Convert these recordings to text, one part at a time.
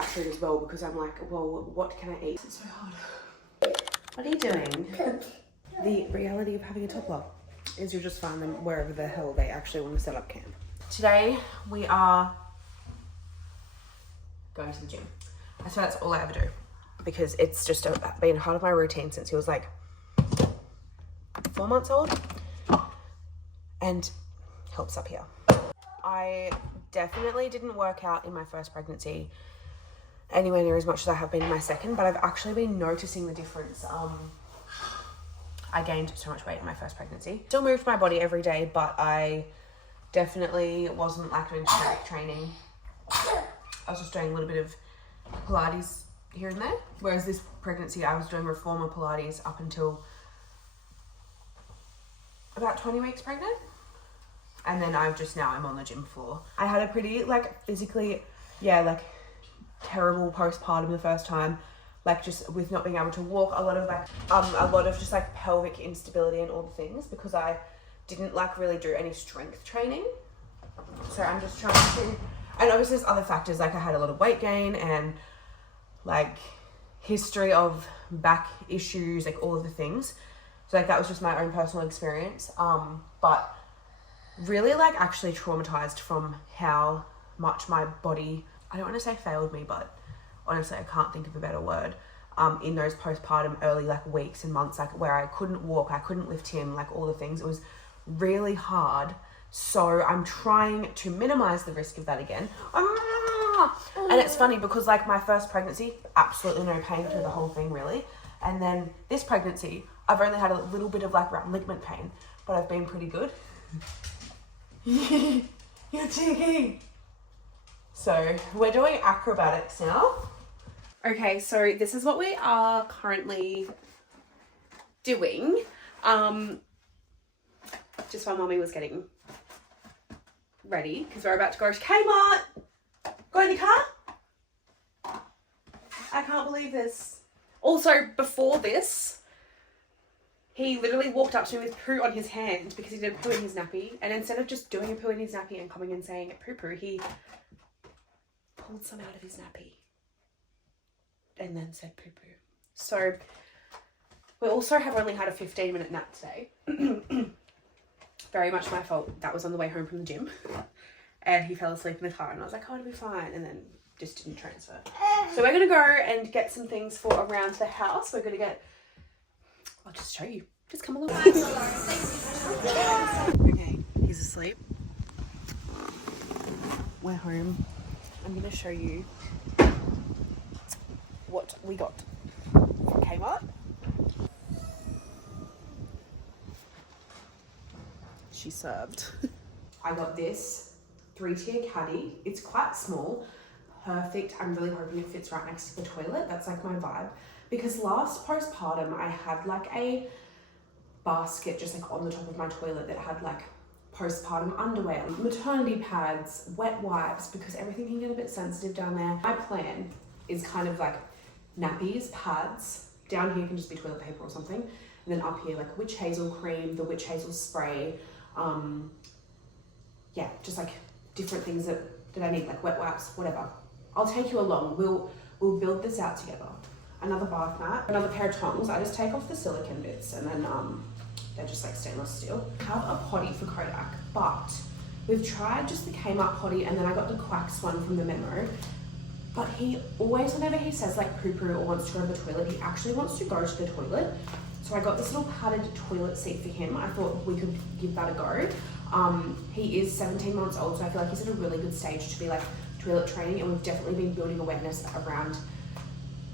that food as well, because I'm like, well, what can I eat? It's so hard. What are you doing? The reality of having a toddler is you'll just find them wherever the hell they actually want to set up camp. Today we are going to the gym. So that's all I ever do, because it's just been part of my routine since he was like 4 months old, and helps up here. I definitely didn't work out in my first pregnancy anywhere near as much as I have been in my second, but I've actually been noticing the difference. I gained so much weight in my first pregnancy. Still moved my body every day, but I definitely wasn't like doing strength training. I was just doing a little bit of Pilates here and there. Whereas this pregnancy, I was doing reformer Pilates up until about 20 weeks pregnant. And then I'm on the gym floor. I had a pretty like physically, like terrible postpartum the first time. Like just with not being able to walk, a lot of just like pelvic instability and all the things, because I didn't like really do any strength training. So I'm just trying to, and obviously there's other factors, like I had a lot of weight gain and like history of back issues, like all of the things. So like that was just my own personal experience. But really like actually traumatized from how much my body, I don't want to say failed me, but honestly, I can't think of a better word, in those postpartum early like weeks and months, like where I couldn't walk, I couldn't lift him, like all the things. It was really hard. So I'm trying to minimize the risk of that again. And it's funny because like my first pregnancy, absolutely no pain through the whole thing really. And then this pregnancy, I've only had a little bit of like ligament pain, but I've been pretty good. You're cheeky. So we're doing acrobatics now. Okay, so this is what we are currently doing. Just while mommy was getting ready, because we're about to go to Kmart. Go in the car. I can't believe this. Also, before this, he literally walked up to me with poo on his hand because he did a poo in his nappy. And instead of just doing a poo in his nappy and coming and saying poo-poo, he pulled some out of his nappy and then said poo-poo. So we also have only had a 15-minute nap today. Very much my fault. That was on the way home from the gym. And he fell asleep in the car and I was like, oh, it'll be fine. And then just didn't transfer. So we're going to go and get some things for around the house. We're going to get, I'll just show you. Just come along. Okay, he's asleep. We're home. I'm going to show you what we got from Kmart. She served. I got this 3-tier caddy. It's quite small, perfect. I'm really hoping it fits right next to the toilet. That's like my vibe. Because last postpartum, I had like a basket just like on the top of my toilet that had like postpartum underwear, maternity pads, wet wipes, because everything can get a bit sensitive down there. My plan is kind of like nappies, pads. Down here can just be toilet paper or something. And then up here, like witch hazel cream, the witch hazel spray. Just like different things that I need, like wet wipes, whatever. I'll take you along. We'll build this out together. Another bath mat, another pair of tongs. I just take off the silicone bits and then they're just like stainless steel. I have a potty for Kodak, but we've tried just the Kmart potty and then I got the Quacks one from the Memo. But he always, whenever he says like poo-poo or wants to go to the toilet, he actually wants to go to the toilet. So I got this little padded toilet seat for him. I thought we could give that a go. He is 17 months old, so I feel like he's at a really good stage to be like toilet training, and we've definitely been building awareness around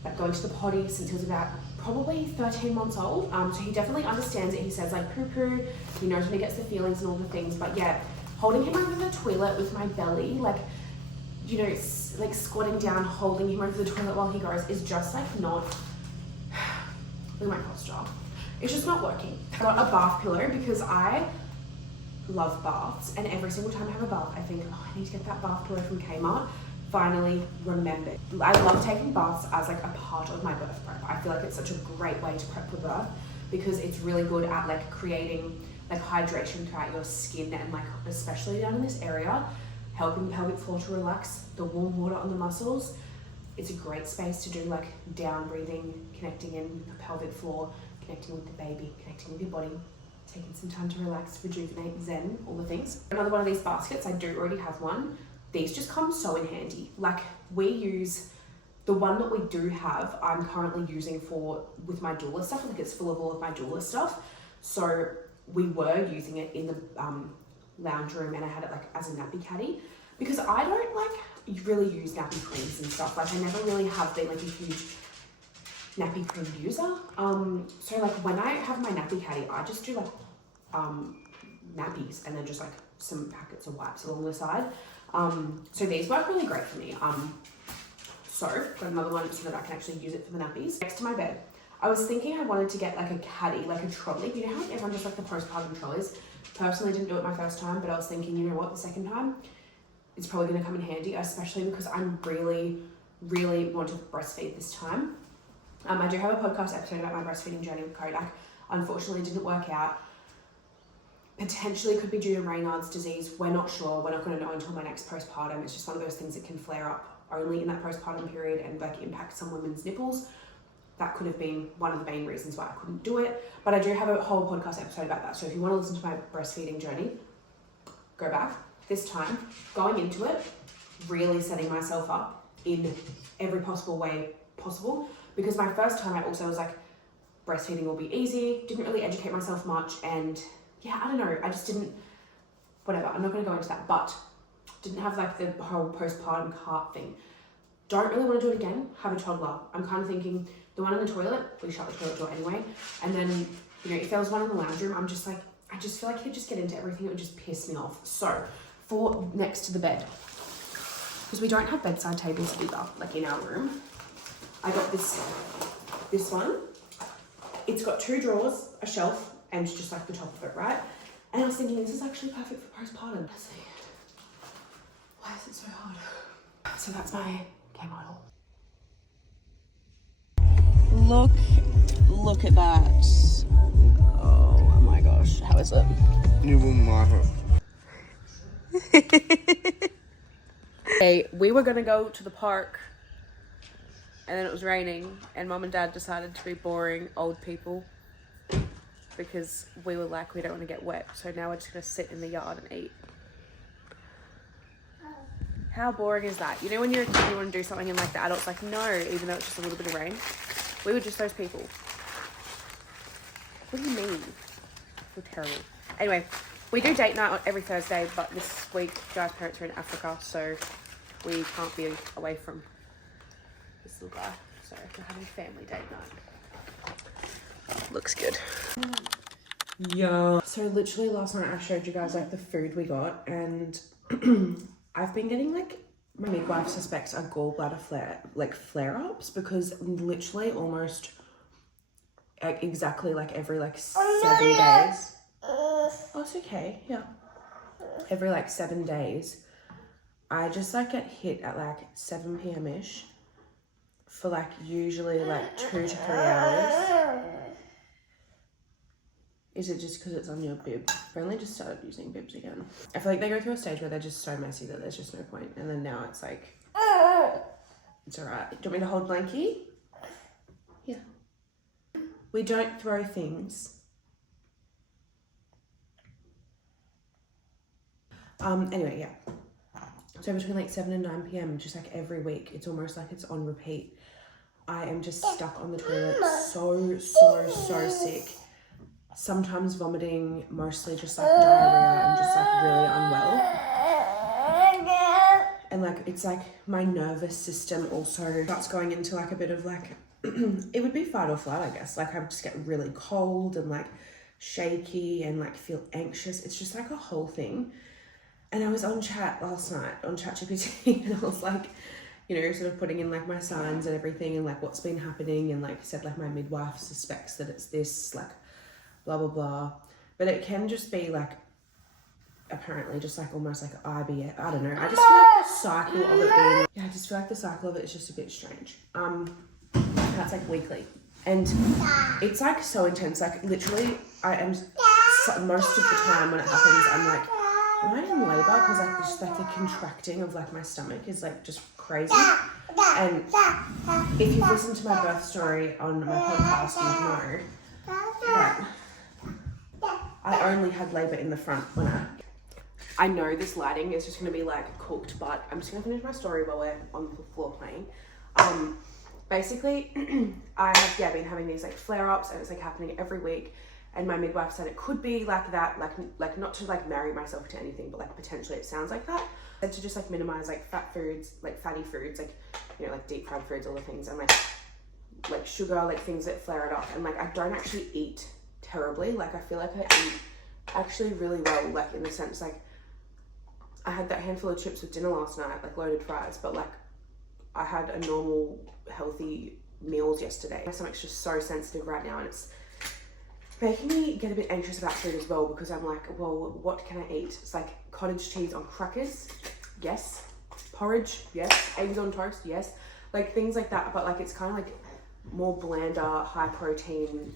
like going to the potty since he was about probably 13 months old. So he definitely understands it. He says like poo-poo, he knows when he gets the feelings and all the things, but yeah, holding him over the toilet with my belly, like, you know, like squatting down, holding him over the toilet while he goes is just like not, look at my posture. It's just not working. I got a bath pillow because I love baths, and every single time I have a bath, I think, oh, I need to get that bath pillow from Kmart. Finally remembered. I love taking baths as like a part of my birth prep. I feel like it's such a great way to prep for birth because it's really good at like creating like hydration throughout your skin and like especially down in this area, helping the pelvic floor to relax, the warm water on the muscles. It's a great space to do like down breathing, connecting in the pelvic floor, connecting with the baby, connecting with your body, taking some time to relax, rejuvenate, zen, all the things. Another one of these baskets, I do already have one. These just come so in handy. Like we use, the one that we do have, I'm currently using with my doula stuff. Like it's full of all of my doula stuff. So we were using it in the lounge room, and I had it like as a nappy caddy, because I don't like really use nappy creams and stuff. Like I never really have been like a huge nappy cream user. So like when I have my nappy caddy, I just do like nappies and then just like some packets of wipes along the side. So these work really great for me. So got another one so that I can actually use it for the nappies. Next to my bed, I was thinking I wanted to get like a caddy, like a trolley. You know how like everyone does like the postpartum trolleys? Personally didn't do it my first time, but I was thinking, you know what, the second time, it's probably gonna come in handy, especially because I'm really want to breastfeed this time. I do have a podcast episode about my breastfeeding journey with Kodak. Unfortunately, it didn't work out. Potentially could be due to Raynaud's disease. We're not sure. We're not going to know until my next postpartum. It's just one of those things that can flare up only in that postpartum period and like impact some women's nipples. That could have been one of the main reasons why I couldn't do it. But I do have a whole podcast episode about that. So if you want to listen to my breastfeeding journey, go back. This time, going into it, really setting myself up in every possible way possible. Because my first time I also was like, breastfeeding will be easy, didn't really educate myself much, and yeah, I don't know, I just didn't, whatever, I'm not going to go into that, but didn't have like the whole postpartum cart thing. Don't really want to do it again, have a toddler. I'm kind of thinking, the one in the toilet, we shut the toilet door anyway, and then, you know, if there was one in the lounge room, I'm just like, I just feel like he'd just get into everything, it would just piss me off. So, for next to the bed, because we don't have bedside tables either, like in our room, I got this one. It's got 2 drawers, a shelf, and just like the top of it, right? And I was thinking, this is actually perfect for postpartum. Let's see. Why is it so hard? So that's my Kmart haul. Look at that. Oh my gosh, how is it? You will matter. Hey, we were gonna go to the park, and then it was raining, and Mum and Dad decided to be boring old people because we were like, we don't want to get wet, so now we're just gonna sit in the yard and eat. How boring is that? You know when you're a kid, you want to do something and like the adult's like, no, even though it's just a little bit of rain. We were just those people. What do you mean? We're terrible. Anyway, we do date night every Thursday, but this week Jai's parents are in Africa, so we can't be away from this little guy. So we're having family date night. Looks good. Yeah. So literally last night I showed you guys like the food we got, and I've been getting like, my midwife suspects a gallbladder flare-ups, because literally almost exactly like every like 7 days. Oh, it's okay. Yeah. Every like 7 days, I just like get hit at like 7 p.m. ish for like usually like 2 to 3 hours. Is it just because it's on your bib? I've only just started using bibs again. I feel like they go through a stage where they're just so messy that there's just no point. And then now it's like, it's all right. Do you want me to hold blankie? Yeah. We don't throw things. Anyway, yeah. So between like 7 and 9 p.m, just like every week, it's almost like it's on repeat. I am just stuck on the toilet, so sick. Sometimes vomiting, mostly just like diarrhea and just like really unwell. And like, it's like my nervous system also starts going into like a bit of like, it would be fight or flight, I guess. Like I just get really cold and like shaky and like feel anxious. It's just like a whole thing. And I was on chat last night, on ChatGPT, and I was like, you know, sort of putting in like my signs and everything and like what's been happening, and like said like my midwife suspects that it's this, like blah, blah, blah. But it can just be like, apparently just like almost like IBS, I don't know. I just feel like the cycle of it being, yeah, I just feel like the cycle of it is just a bit strange. That's like weekly. And it's like so intense, like literally I am, most of the time when it happens, I'm like, am I in labor? Because like just like the contracting of like my stomach is like just crazy. And if you've listened to my birth story on my podcast, you know that I only had labour in the front when I know this lighting is just going to be like cooked, but I'm just going to finish my story while we're on the floor playing. Basically, I have been having these like flare-ups, and it's like happening every week. And my midwife said it could be like that, like not to like marry myself to anything, but like potentially it sounds like that. And to just like minimize like fat foods, like fatty foods, like, you know, like deep fried foods, all the things, and like sugar, like things that flare it up. And like I don't actually eat terribly. Like I feel like I eat actually really well, like in the sense like I had that handful of chips with dinner last night, like loaded fries, but like I had a normal healthy meals yesterday. My stomach's just so sensitive right now, and it's making me get a bit anxious about food as well, because I'm like, well, what can I eat? It's like cottage cheese on crackers, yes. Porridge, yes. Eggs on toast, yes. Like things like that, but like it's kind of like more blander, high protein,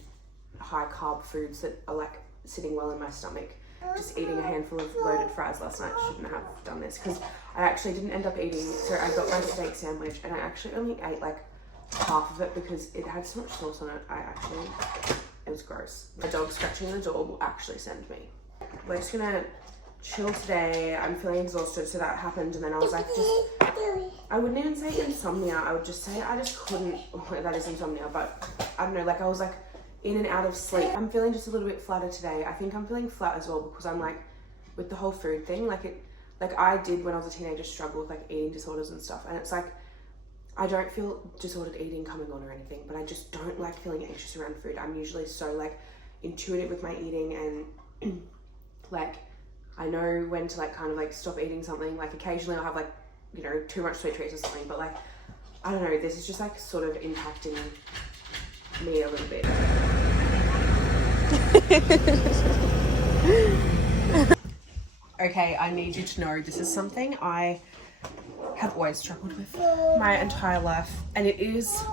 high carb foods that are like sitting well in my stomach. Just eating a handful of loaded fries last night, shouldn't have done this, because I actually didn't end up eating. So I got my steak sandwich and I actually only ate like half of it because it had so much sauce on it. It was gross. My dog scratching at the door will actually send me. We're just gonna chill today. I'm feeling exhausted, so that happened, and then I was like, I wouldn't even say insomnia, I would just say I just couldn't, that is insomnia, but I don't know, like I was like in and out of sleep. I'm feeling just a little bit flatter today. I think I'm feeling flat as well because I'm like, with the whole food thing, like I did when I was a teenager struggle with like eating disorders and stuff, and it's like, I don't feel disordered eating coming on or anything, but I just don't like feeling anxious around food. I'm usually so like intuitive with my eating, and like I know when to like kind of like stop eating something. Like occasionally I'll have like, you know, too much sweet treats or something, but like, I don't know, this is just like sort of impacting me a little bit. Okay, I need you to know this is something I have always struggled with my entire life, and it is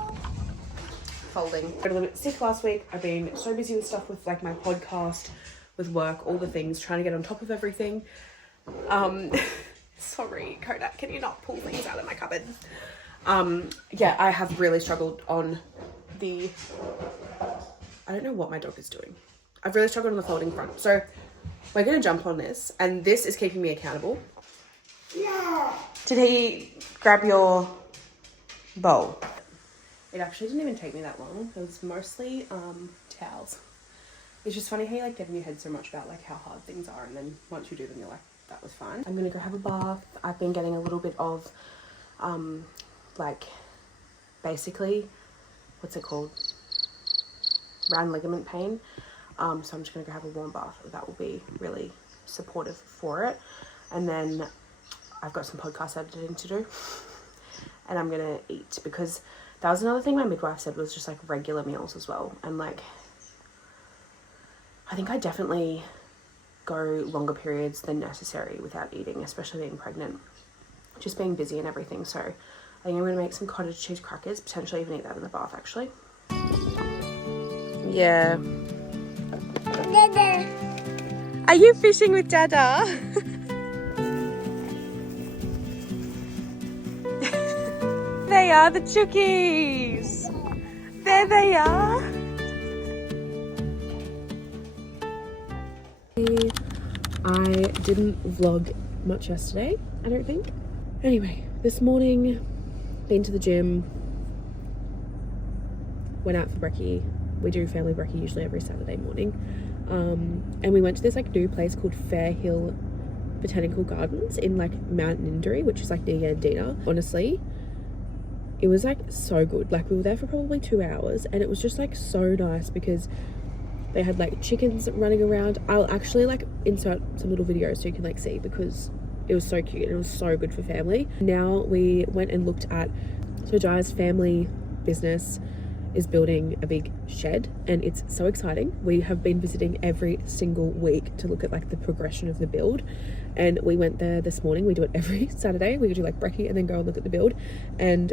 folding. I got a little bit sick last week. I've been so busy with stuff, with like my podcast, with work, all the things, trying to get on top of everything. Sorry, Kodak, can you not pull things out of my cupboard? Yeah, I have really struggled on the, I don't know what my dog is doing. I've really struggled on the folding front. So we're gonna jump on this, and this is keeping me accountable. Yeah. Did he grab your bowl? It actually didn't even take me that long. It was mostly towels. It's just funny how you like get in your head so much about like how hard things are, and then once you do them you're like, that was fine. I'm gonna go have a bath. I've been getting a little bit of like basically, what's it called? Round ligament pain. So I'm just gonna go have a warm bath. That will be really supportive for it. And then I've got some podcast editing to do, and I'm gonna eat, because that was another thing my midwife said was just like regular meals as well. And like, I think I definitely go longer periods than necessary without eating, especially being pregnant, just being busy and everything. So I think I'm gonna make some cottage cheese crackers, potentially even eat that in the bath actually. Yeah. Dada. Are you fishing with Dada? They are the chookies. There they are. I didn't vlog much yesterday, I don't think. Anyway, this morning, been to the gym, went out for brekkie. We do family brekkie usually every Saturday morning. And we went to this like new place called Fair Hill Botanical Gardens in like Mount Ninderry, which is like near Yandina. Honestly, it was like so good. Like we were there for probably 2 hours, and it was just like so nice because they had like chickens running around. I'll actually like insert some little videos so you can like see, because it was so cute and it was so good for family. Now we went and looked at, so Jaya's family business is building a big shed, and it's so exciting. We have been visiting every single week to look at like the progression of the build, and we went there this morning. We do it every Saturday. We do like brekkie and then go and look at the build, and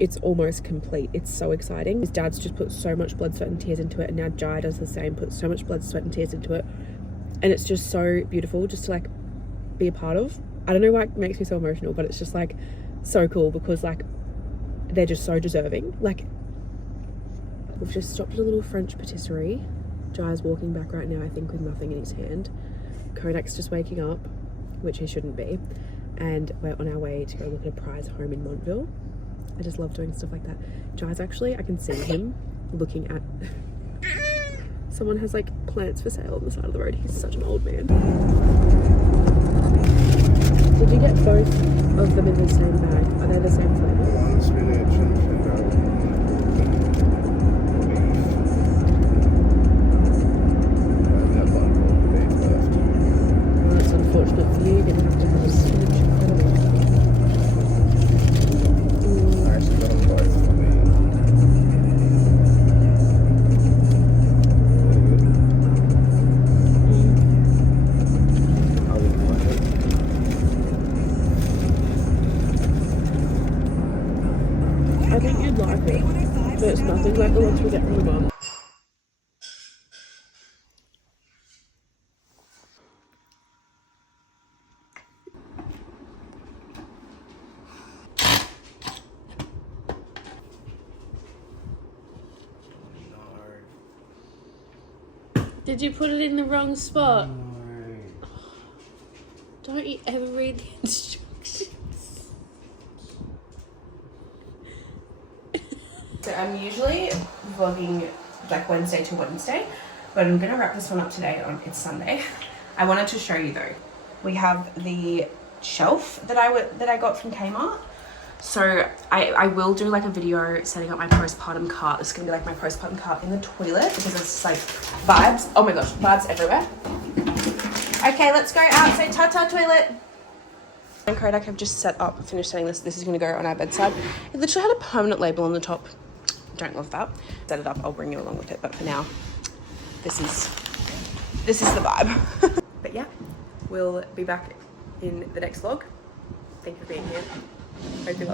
it's almost complete. It's so exciting. His dad's just put so much blood, sweat and tears into it, and now Jai does the same, put so much blood, sweat and tears into it, and it's just so beautiful just to like be a part of. I don't know why it makes me so emotional, but it's just like so cool, because like they're just so deserving. Like, we've just stopped at a little French patisserie. Jai's walking back right now, I think, with nothing in his hand. Kodak's just waking up, which he shouldn't be. And we're on our way to go look at a prize home in Montville. I just love doing stuff like that. Jai's actually, I can see him looking at... Someone has like plants for sale on the side of the road. He's such an old man. Did you get both of them in the same bag? Are they the same flavour? One spinach and potato. I have one for beef left. Well, it's unfortunate for you. You're going to have to have a spinach and potato. I actually got them both for me. I wouldn't like it. I think you'd like it, but it's nothing like the ones we get from the mum. Did you put it in the wrong spot? No. Don't you ever read the instructions? So I'm usually vlogging like Wednesday to Wednesday, but I'm gonna wrap this one up today it's Sunday. I wanted to show you though. We have the shelf that I got from Kmart. So I will do like a video setting up my postpartum cart. This is gonna be like my postpartum cart in the toilet because it's like vibes. Oh my gosh, vibes everywhere. Okay, let's go out. Say ta-ta toilet. And Kodak have just set up, finished setting this. This is gonna go on our bedside. It literally had a permanent label on the top. Don't love that. Set it up, I'll bring you along with it. But for now, this is the vibe. But yeah, we'll be back in the next vlog. Thank you for being here. Hope you love